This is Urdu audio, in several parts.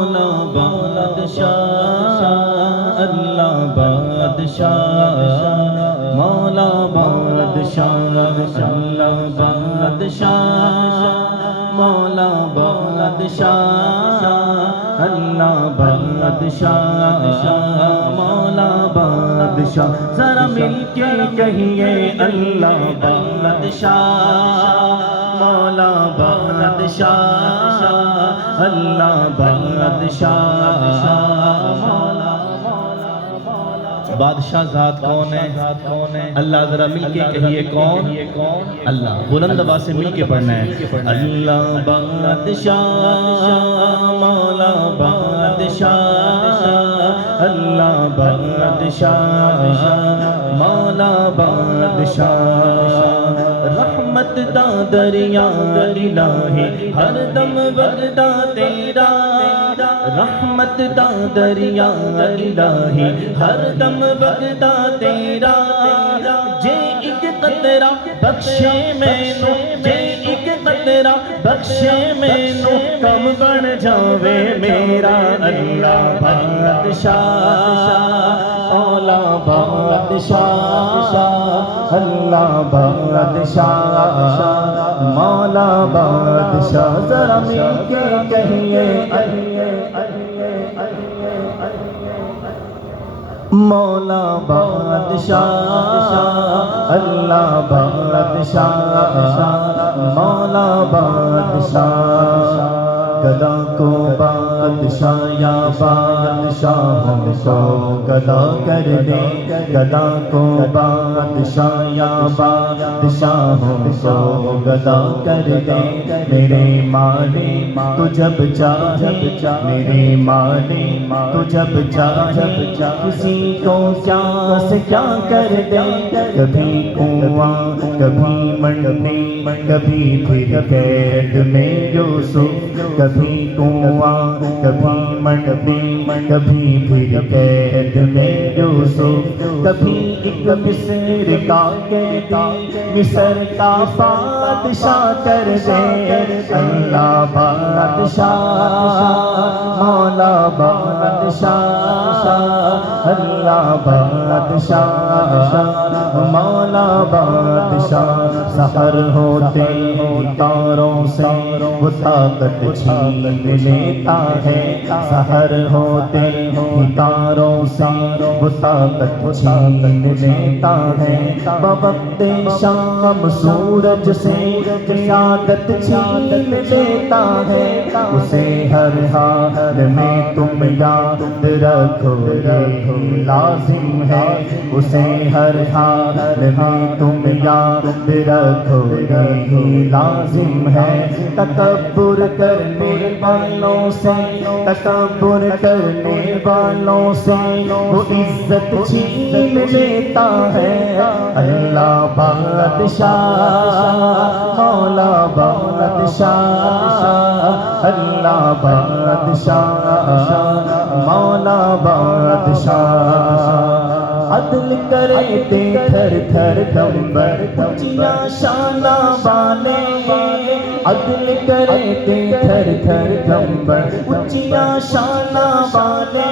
مولا بادشاہ اللہ بادشاہ مولا بادشاہ اللہ بادشاہ مولا بادشاہ اللہ بادشاہ مولا بادشاہ ذرا مل کے کہیے اللہ بادشاہ مولا بادشاہ اللہ بادشاہ مولا بادشاہ ذات کون ہے اللہ ذرا مل کے کہیے کون اللہ بلند آواز سے مل کے پڑھنا ہے اللہ بادشاہ مولا بادشاہ اللہ بادشاہ مولا بادشاہ رحمت دا دریا الہی ہر دم وگدا تیرا رحمت دا دریا الہی ہر دم وگدا تیرا جے ایک قطرہ بخشے مینوں جے ایک قطرہ بخشے مینوں کم بن جاوے میرا اللہ بادشاہ مولا بادشاہ اللہ بادشاہ مولا بادشاہ ذرا مل کے کہیے مولا بادشاہ اللہ بادشاہ مولا بادشاہ گدا کو بادشاہ یا بادشاہوں کو گدا کر دے گدا کو بادشاہ یا بادشاہوں کو گدا کر دے میرے مالک تو جب چاہے میرے مالک تو جب چاہے کسی کو کیا سے کیا کر دے کبھی کنواں کبھی منڈی کبھی پھر قید میں یوسف کبھی کنواں کبھی منڈی کبھی پھر قید میں یوسف کبھی ایک مصر کا قیدی مصر کا بادشاہ کر دے اللہ بادشاہ مولا بادشاہ اللہ بادشاہ مولا بادشاہ سحر ہوتے تاروں سے وہ طاقت چھین لیتا ہے سحر ہوتے تاروں سے وہ طاقت چھین لیتا ہے بوقت شام سورج سے قیادت چھین لیتا ہے اسے ہر حال میں تم یاد رکھو یہ لازم ہے اسے ہر حال میں تم یاد رکھو یہ لازم ہے تکبر کرنے والوں سے تکبر کرنے والوں سے وہ عزت چھین لیتا ہے اللہ بادشاہ مولا بادشاہ اللہ بادشاہ مولا بادشاہ عدل کرے تے تھر تھر کمبر اونچیاں شاناں والے عدل کرے تے تھر تھر کمبر اونچیاں شاناں والے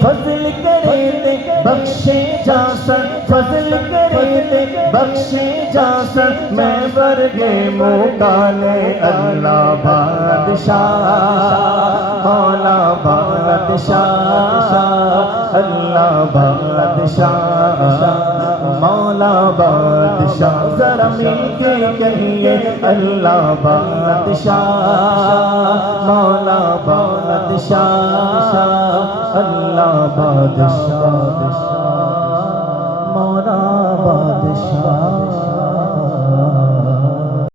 فضل کرے تے بخشے جاسن فضل کرے تے بخشے جاسن میں ورگے موکالے اللہ بادشاہ مولا بادشاہ اللہ بادشاہ مولا بادشاہ ذرا مل کے کہیے اللہ بادشاہ مولا بادشاہ اللہ بادشاہ مولا بادشاہ